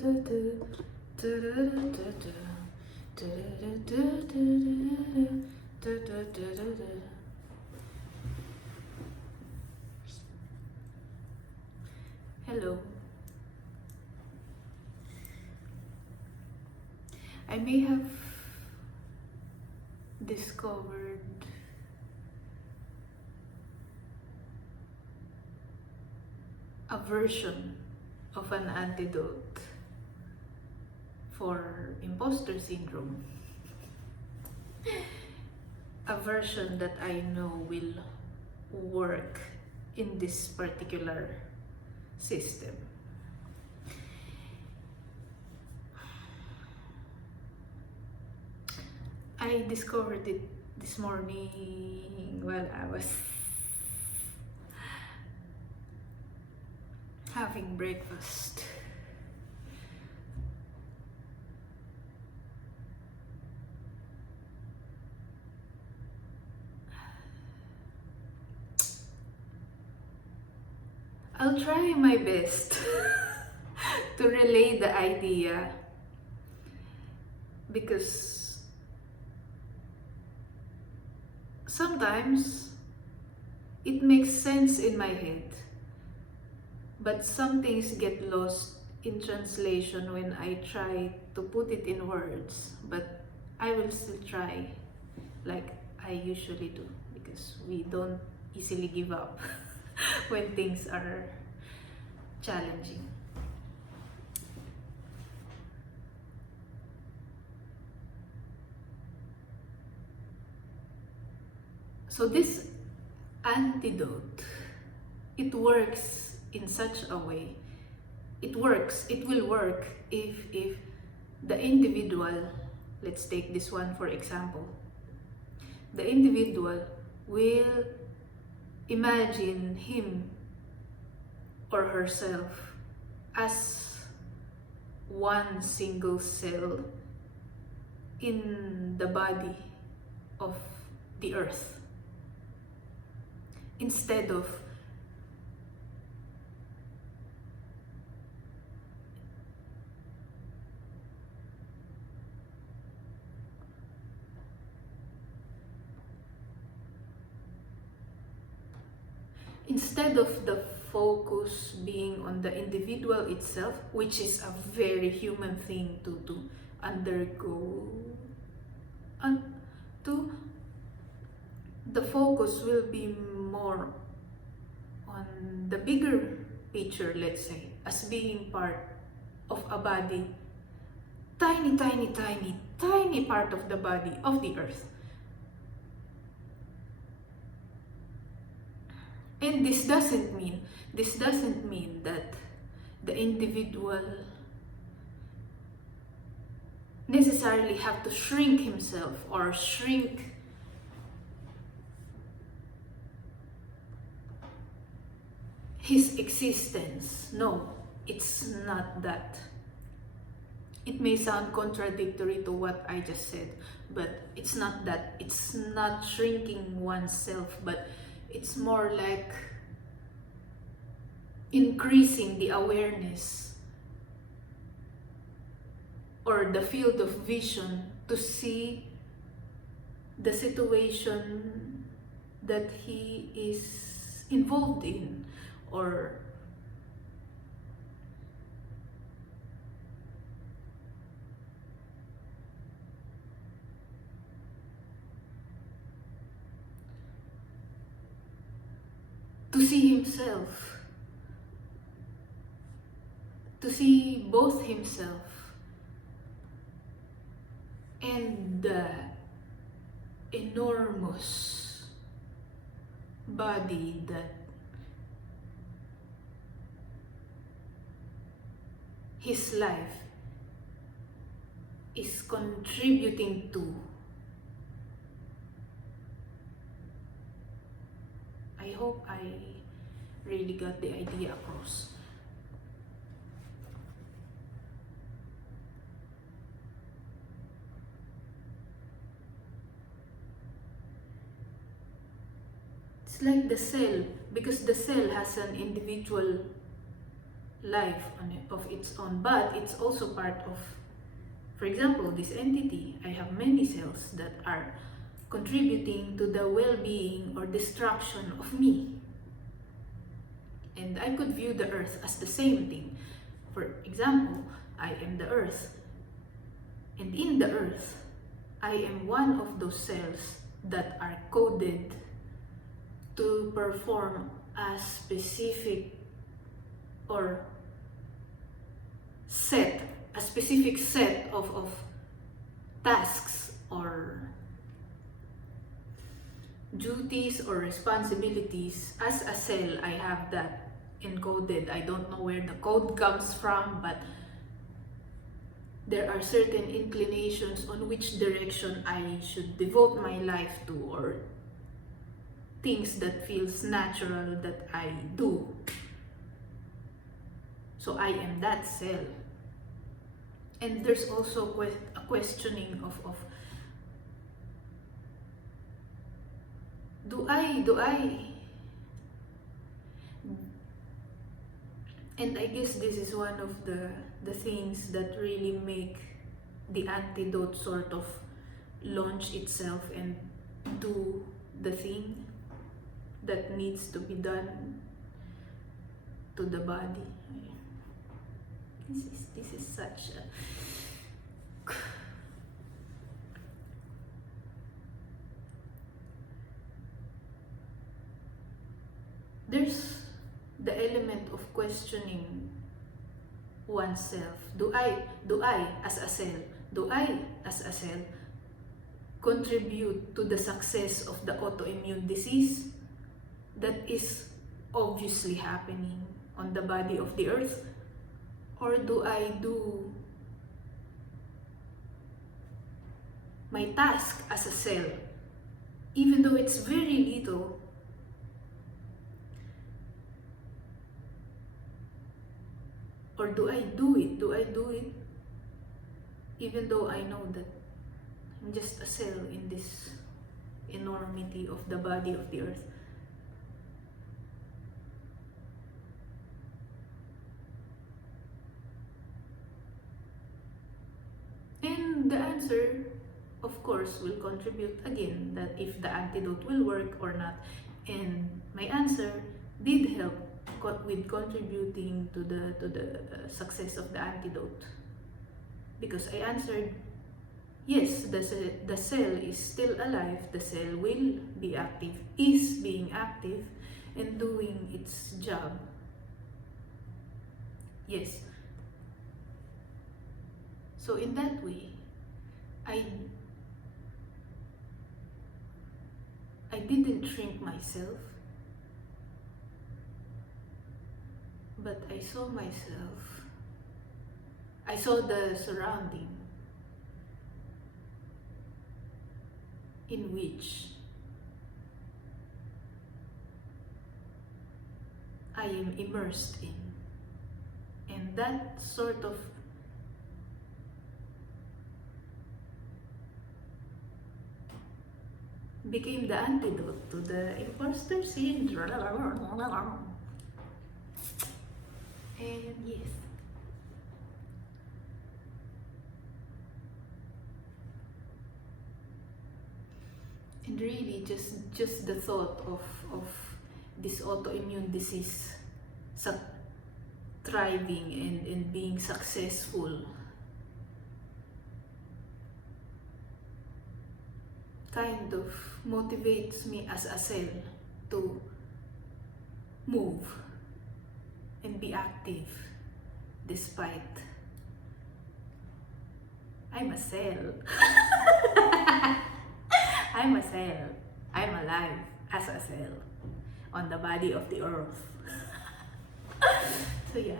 Hello. I may have discovered a version of an antidote for imposter syndrome. A version that I know will work in this particular system. I discovered it this morning while I was having breakfast. I'll try my best to relay the idea because sometimes it makes sense in my head, but some things get lost in translation when I try to put it in words. But I will still try like I usually do because we don't easily give up when things are challenging. So this antidote, it works in such a way. It will work if the individual, let's take this one for example, the individual will imagine him or herself as one single cell in the body of the earth, instead of the focus being on the individual itself, which is a very human thing to undergo, and the focus will be more on the bigger picture, let's say, as being part of a body, tiny part of the body of the earth. And this doesn't mean that the individual necessarily have to shrink himself or shrink his existence. No, it's not that. It may sound contradictory to what I just said, but it's not that. It's not shrinking oneself, but it's more like increasing the awareness or the field of vision to see the situation that he is involved in, or to see himself, to see both himself and the enormous body that his life is contributing to. I hope I really got the idea across. It's like the cell, because the cell has an individual life of its own, but it's also part of, for example, this entity. I have many cells that are contributing to the well-being or destruction of me. And I could view the earth as the same thing. For example, I am the earth. And in the earth, I am one of those cells that are coded to perform a specific or a specific set of tasks or duties or responsibilities. As a cell, I have that encoded. I don't know where the code comes from, but there are certain inclinations on which direction I should devote my life to, or things that feels natural that I do. So I am that cell. And there's also a questioning of do I and I guess this is one of the things that really make the antidote sort of launch itself and do the thing that needs to be done to the body. This is such a there's the element of questioning oneself. Do I as a cell contribute to the success of the autoimmune disease that is obviously happening on the body of the earth? Or do I do my task as a cell, even though it's very little? Or do I do it? Even though I know that I'm just a cell in this enormity of the body of the earth. And the answer, of course, will contribute again that if the antidote will work or not. And my answer did help with contributing to the success of the antidote, because I answered yes, the cell is still alive, the cell will be active, is being active and doing its job. Yes. So in that way, I didn't shrink myself, but I saw myself. I saw the surrounding in which I am immersed in. And that sort of became the antidote to the impostor syndrome. And yes. And really just the thought of this autoimmune disease thriving and being successful kind of motivates me as a cell to move and be active despite I'm a cell. I'm a cell. I'm alive as a cell on the body of the earth. So yeah.